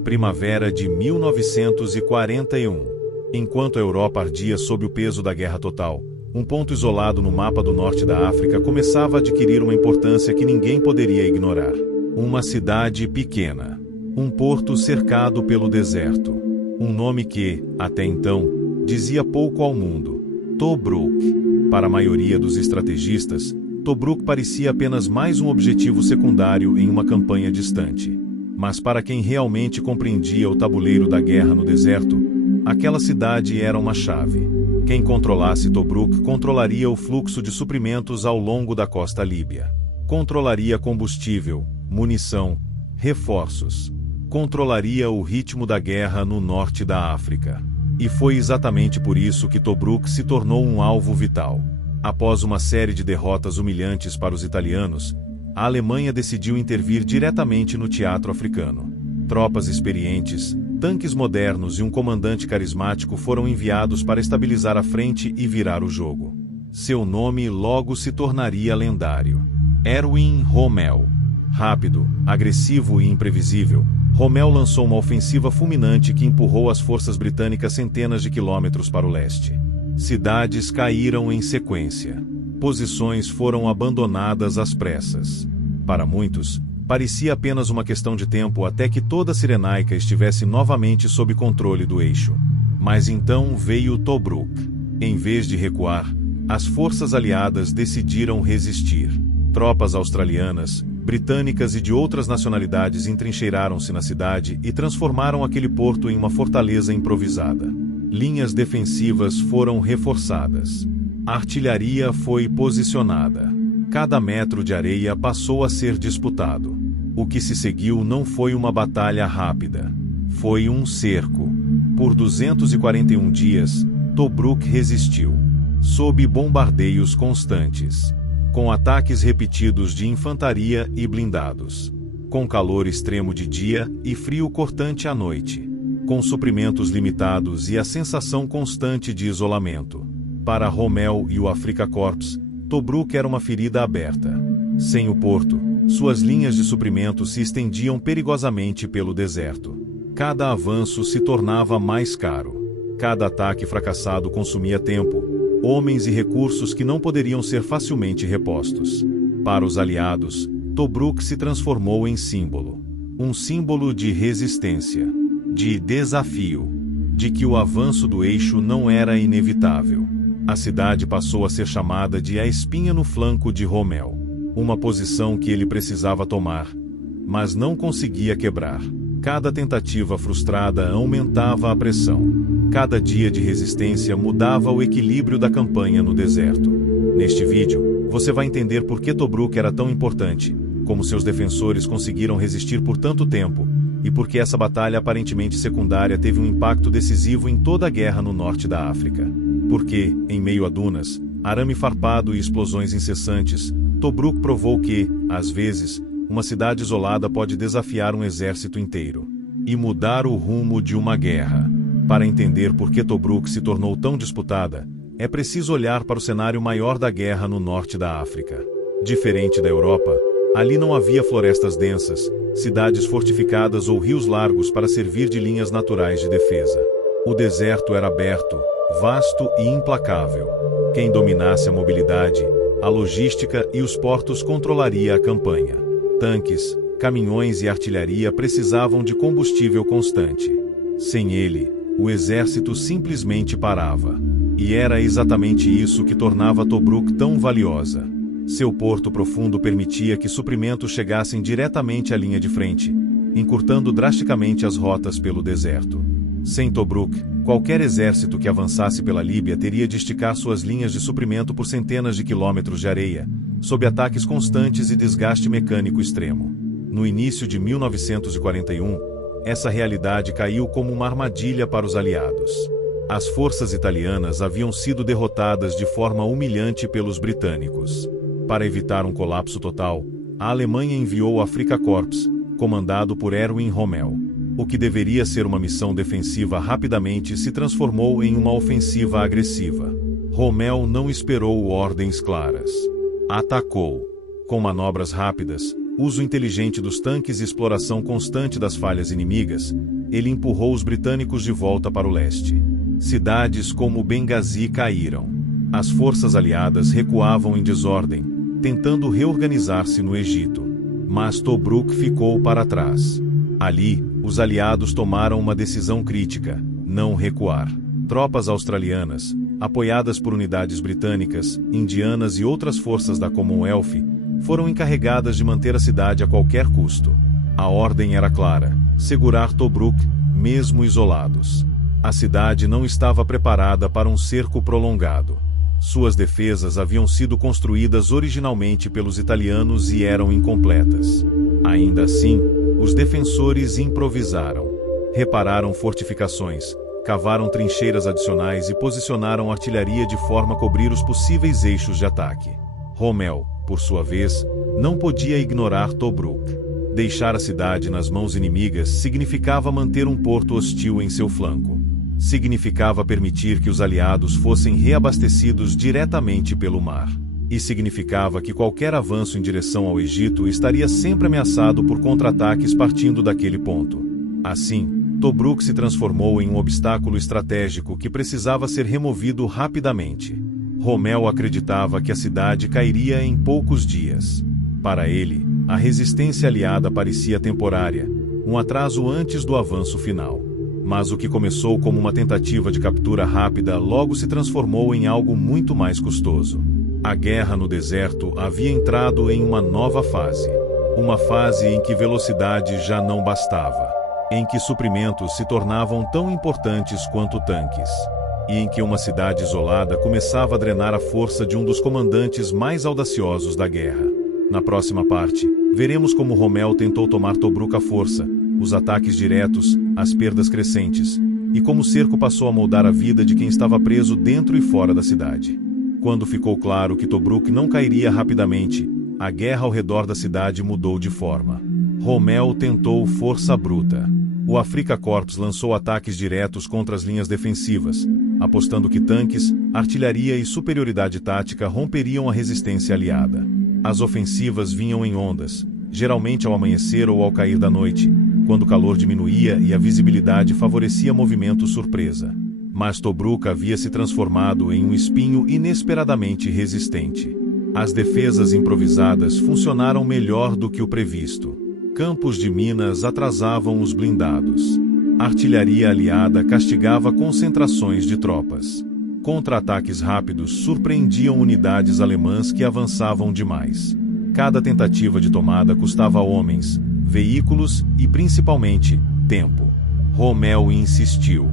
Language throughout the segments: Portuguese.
primavera de 1941. Enquanto a Europa ardia sob o peso da guerra total, um ponto isolado no mapa do norte da África começava a adquirir uma importância que ninguém poderia ignorar. Uma cidade pequena. Um porto cercado pelo deserto. Um nome que, até então, dizia pouco ao mundo. Tobruk. Para a maioria dos estrategistas, Tobruk parecia apenas mais um objetivo secundário em uma campanha distante. Mas para quem realmente compreendia o tabuleiro da guerra no deserto, aquela cidade era uma chave. Quem controlasse Tobruk controlaria o fluxo de suprimentos ao longo da costa líbia. Controlaria combustível, munição, reforços. Controlaria o ritmo da guerra no norte da África. E foi exatamente por isso que Tobruk se tornou um alvo vital. Após uma série de derrotas humilhantes para os italianos, a Alemanha decidiu intervir diretamente no teatro africano. Tropas experientes, tanques modernos e um comandante carismático foram enviados para estabilizar a frente e virar o jogo. Seu nome logo se tornaria lendário. Erwin Rommel. Rápido, agressivo e imprevisível, Rommel lançou uma ofensiva fulminante que empurrou as forças britânicas centenas de quilômetros para o leste. Cidades caíram em sequência. Posições foram abandonadas às pressas. Para muitos, parecia apenas uma questão de tempo até que toda a Cirenaica estivesse novamente sob controle do eixo. Mas então veio Tobruk. Em vez de recuar, as forças aliadas decidiram resistir. Tropas australianas, britânicas e de outras nacionalidades entrincheiraram-se na cidade e transformaram aquele porto em uma fortaleza improvisada. Linhas defensivas foram reforçadas. A artilharia foi posicionada. Cada metro de areia passou a ser disputado. O que se seguiu não foi uma batalha rápida. Foi um cerco. Por 241 dias, Tobruk resistiu. Sob bombardeios constantes. Com ataques repetidos de infantaria e blindados. Com calor extremo de dia e frio cortante à noite. Com suprimentos limitados e a sensação constante de isolamento. Para Rommel e o Afrika Korps, Tobruk era uma ferida aberta. Sem o porto, suas linhas de suprimento se estendiam perigosamente pelo deserto. Cada avanço se tornava mais caro. Cada ataque fracassado consumia tempo, homens e recursos que não poderiam ser facilmente repostos. Para os aliados, Tobruk se transformou em símbolo. Um símbolo de resistência, de desafio, de que o avanço do eixo não era inevitável. A cidade passou a ser chamada de a espinha no flanco de Rommel. Uma posição que ele precisava tomar, mas não conseguia quebrar. Cada tentativa frustrada aumentava a pressão. Cada dia de resistência mudava o equilíbrio da campanha no deserto. Neste vídeo, você vai entender por que Tobruk era tão importante, como seus defensores conseguiram resistir por tanto tempo, e por que essa batalha aparentemente secundária teve um impacto decisivo em toda a guerra no norte da África. Porque, em meio a dunas, arame farpado e explosões incessantes, Tobruk provou que, às vezes, uma cidade isolada pode desafiar um exército inteiro e mudar o rumo de uma guerra. Para entender por que Tobruk se tornou tão disputada, é preciso olhar para o cenário maior da guerra no norte da África. Diferente da Europa, ali não havia florestas densas, cidades fortificadas ou rios largos para servir de linhas naturais de defesa. O deserto era aberto, vasto e implacável. Quem dominasse a mobilidade, a logística e os portos controlaria a campanha. Tanques, caminhões e artilharia precisavam de combustível constante. Sem ele, o exército simplesmente parava. E era exatamente isso que tornava Tobruk tão valiosa. Seu porto profundo permitia que suprimentos chegassem diretamente à linha de frente, encurtando drasticamente as rotas pelo deserto. Sem Tobruk, qualquer exército que avançasse pela Líbia teria de esticar suas linhas de suprimento por centenas de quilômetros de areia, sob ataques constantes e desgaste mecânico extremo. No início de 1941, essa realidade caiu como uma armadilha para os aliados. As forças italianas haviam sido derrotadas de forma humilhante pelos britânicos. Para evitar um colapso total, a Alemanha enviou o Afrika Korps, comandado por Erwin Rommel. O que deveria ser uma missão defensiva rapidamente se transformou em uma ofensiva agressiva. Rommel não esperou ordens claras. Atacou. Com manobras rápidas, uso inteligente dos tanques e exploração constante das falhas inimigas, ele empurrou os britânicos de volta para o leste. Cidades como Benghazi caíram. As forças aliadas recuavam em desordem, tentando reorganizar-se no Egito. Mas Tobruk ficou para trás. Ali, os aliados tomaram uma decisão crítica: não recuar. Tropas australianas, apoiadas por unidades britânicas, indianas e outras forças da Commonwealth, foram encarregadas de manter a cidade a qualquer custo. A ordem era clara: segurar Tobruk, mesmo isolados. A cidade não estava preparada para um cerco prolongado. Suas defesas haviam sido construídas originalmente pelos italianos e eram incompletas. Ainda assim, os defensores improvisaram. Repararam fortificações, cavaram trincheiras adicionais e posicionaram artilharia de forma a cobrir os possíveis eixos de ataque. Rommel, por sua vez, não podia ignorar Tobruk. Deixar a cidade nas mãos inimigas significava manter um porto hostil em seu flanco. Significava permitir que os aliados fossem reabastecidos diretamente pelo mar. E significava que qualquer avanço em direção ao Egito estaria sempre ameaçado por contra-ataques partindo daquele ponto. Assim, Tobruk se transformou em um obstáculo estratégico que precisava ser removido rapidamente. Rommel acreditava que a cidade cairia em poucos dias. Para ele, a resistência aliada parecia temporária, um atraso antes do avanço final. Mas o que começou como uma tentativa de captura rápida logo se transformou em algo muito mais custoso. A guerra no deserto havia entrado em uma nova fase. Uma fase em que velocidade já não bastava. Em que suprimentos se tornavam tão importantes quanto tanques. E em que uma cidade isolada começava a drenar a força de um dos comandantes mais audaciosos da guerra. Na próxima parte, veremos como Rommel tentou tomar Tobruk à força, os ataques diretos, as perdas crescentes, e como o cerco passou a moldar a vida de quem estava preso dentro e fora da cidade. Quando ficou claro que Tobruk não cairia rapidamente, a guerra ao redor da cidade mudou de forma. Rommel tentou força bruta. O Afrika Korps lançou ataques diretos contra as linhas defensivas, apostando que tanques, artilharia e superioridade tática romperiam a resistência aliada. As ofensivas vinham em ondas, geralmente ao amanhecer ou ao cair da noite, quando o calor diminuía e a visibilidade favorecia movimentos surpresa. Mas Tobruk havia se transformado em um espinho inesperadamente resistente. As defesas improvisadas funcionaram melhor do que o previsto. Campos de minas atrasavam os blindados. A artilharia aliada castigava concentrações de tropas. Contra-ataques rápidos surpreendiam unidades alemãs que avançavam demais. Cada tentativa de tomada custava homens, veículos e, principalmente, tempo. Rommel insistiu.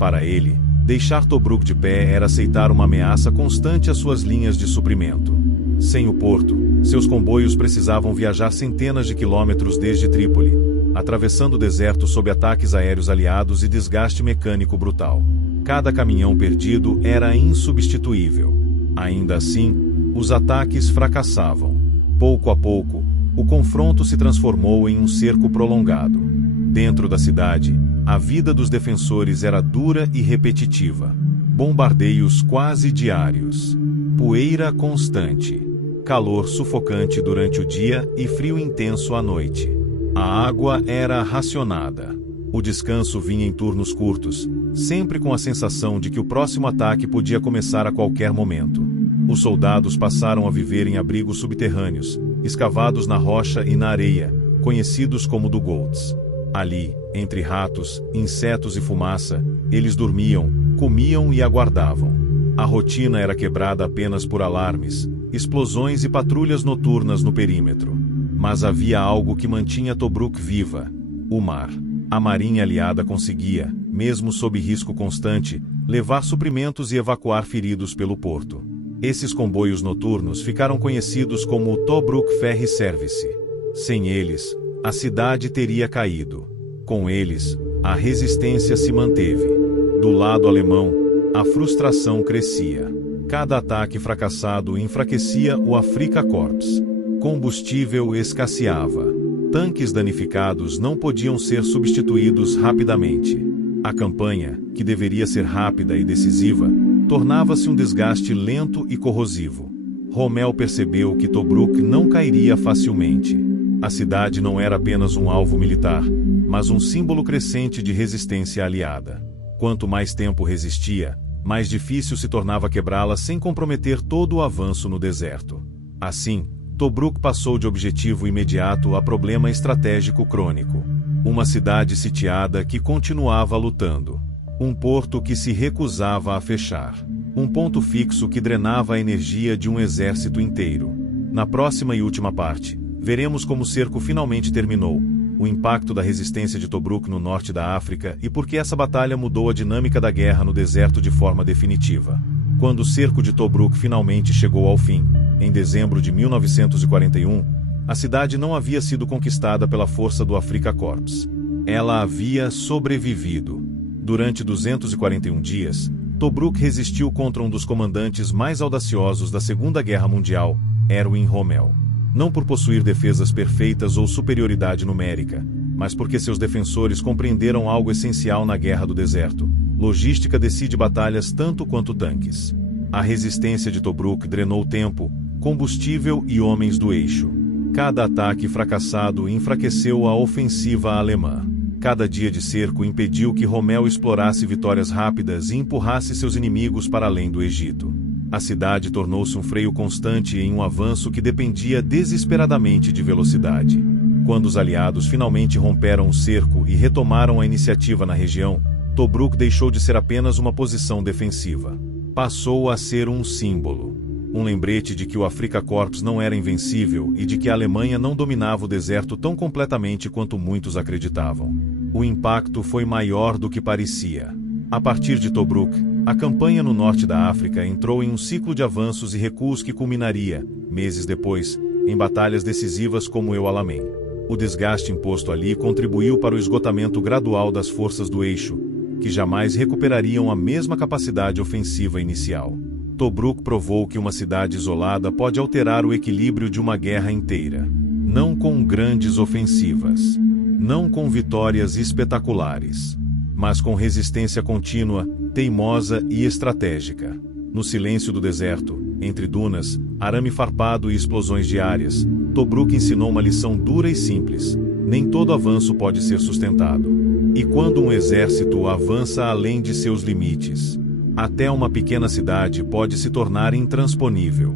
Para ele, deixar Tobruk de pé era aceitar uma ameaça constante às suas linhas de suprimento. Sem o porto, seus comboios precisavam viajar centenas de quilômetros desde Trípoli, atravessando o deserto sob ataques aéreos aliados e desgaste mecânico brutal. Cada caminhão perdido era insubstituível. Ainda assim, os ataques fracassavam. Pouco a pouco, o confronto se transformou em um cerco prolongado. Dentro da cidade, a vida dos defensores era dura e repetitiva. Bombardeios quase diários. Poeira constante. Calor sufocante durante o dia e frio intenso à noite. A água era racionada. O descanso vinha em turnos curtos, sempre com a sensação de que o próximo ataque podia começar a qualquer momento. Os soldados passaram a viver em abrigos subterrâneos, escavados na rocha e na areia, conhecidos como dugouts. Ali, entre ratos, insetos e fumaça, eles dormiam, comiam e aguardavam. A rotina era quebrada apenas por alarmes, explosões e patrulhas noturnas no perímetro. Mas havia algo que mantinha Tobruk viva: o mar. A marinha aliada conseguia, mesmo sob risco constante, levar suprimentos e evacuar feridos pelo porto. Esses comboios noturnos ficaram conhecidos como Tobruk Ferry Service. Sem eles, a cidade teria caído. Com eles, a resistência se manteve. Do lado alemão, a frustração crescia. Cada ataque fracassado enfraquecia o Afrika Korps. Combustível escasseava. Tanques danificados não podiam ser substituídos rapidamente. A campanha, que deveria ser rápida e decisiva, tornava-se um desgaste lento e corrosivo. Rommel percebeu que Tobruk não cairia facilmente. A cidade não era apenas um alvo militar, mas um símbolo crescente de resistência aliada. Quanto mais tempo resistia, mais difícil se tornava quebrá-la sem comprometer todo o avanço no deserto. Assim, Tobruk passou de objetivo imediato a problema estratégico crônico. Uma cidade sitiada que continuava lutando. Um porto que se recusava a fechar. Um ponto fixo que drenava a energia de um exército inteiro. Na próxima e última parte, veremos como o cerco finalmente terminou, o impacto da resistência de Tobruk no norte da África e por que essa batalha mudou a dinâmica da guerra no deserto de forma definitiva. Quando o cerco de Tobruk finalmente chegou ao fim, em dezembro de 1941, a cidade não havia sido conquistada pela força do Afrika Korps. Ela havia sobrevivido. Durante 241 dias, Tobruk resistiu contra um dos comandantes mais audaciosos da Segunda Guerra Mundial, Erwin Rommel. Não por possuir defesas perfeitas ou superioridade numérica, mas porque seus defensores compreenderam algo essencial na Guerra do Deserto. Logística decide batalhas tanto quanto tanques. A resistência de Tobruk drenou tempo, combustível e homens do eixo. Cada ataque fracassado enfraqueceu a ofensiva alemã. Cada dia de cerco impediu que Rommel explorasse vitórias rápidas e empurrasse seus inimigos para além do Egito. A cidade tornou-se um freio constante em um avanço que dependia desesperadamente de velocidade. Quando os aliados finalmente romperam o cerco e retomaram a iniciativa na região, Tobruk deixou de ser apenas uma posição defensiva. Passou a ser um símbolo. Um lembrete de que o Afrika Korps não era invencível e de que a Alemanha não dominava o deserto tão completamente quanto muitos acreditavam. O impacto foi maior do que parecia. A partir de Tobruk, a campanha no norte da África entrou em um ciclo de avanços e recuos que culminaria, meses depois, em batalhas decisivas como El Alamein. O desgaste imposto ali contribuiu para o esgotamento gradual das forças do eixo, que jamais recuperariam a mesma capacidade ofensiva inicial. Tobruk provou que uma cidade isolada pode alterar o equilíbrio de uma guerra inteira. Não com grandes ofensivas. Não com vitórias espetaculares. Mas com resistência contínua, teimosa e estratégica. No silêncio do deserto, entre dunas, arame farpado e explosões diárias, Tobruk ensinou uma lição dura e simples. Nem todo avanço pode ser sustentado. E quando um exército avança além de seus limites, até uma pequena cidade pode se tornar intransponível.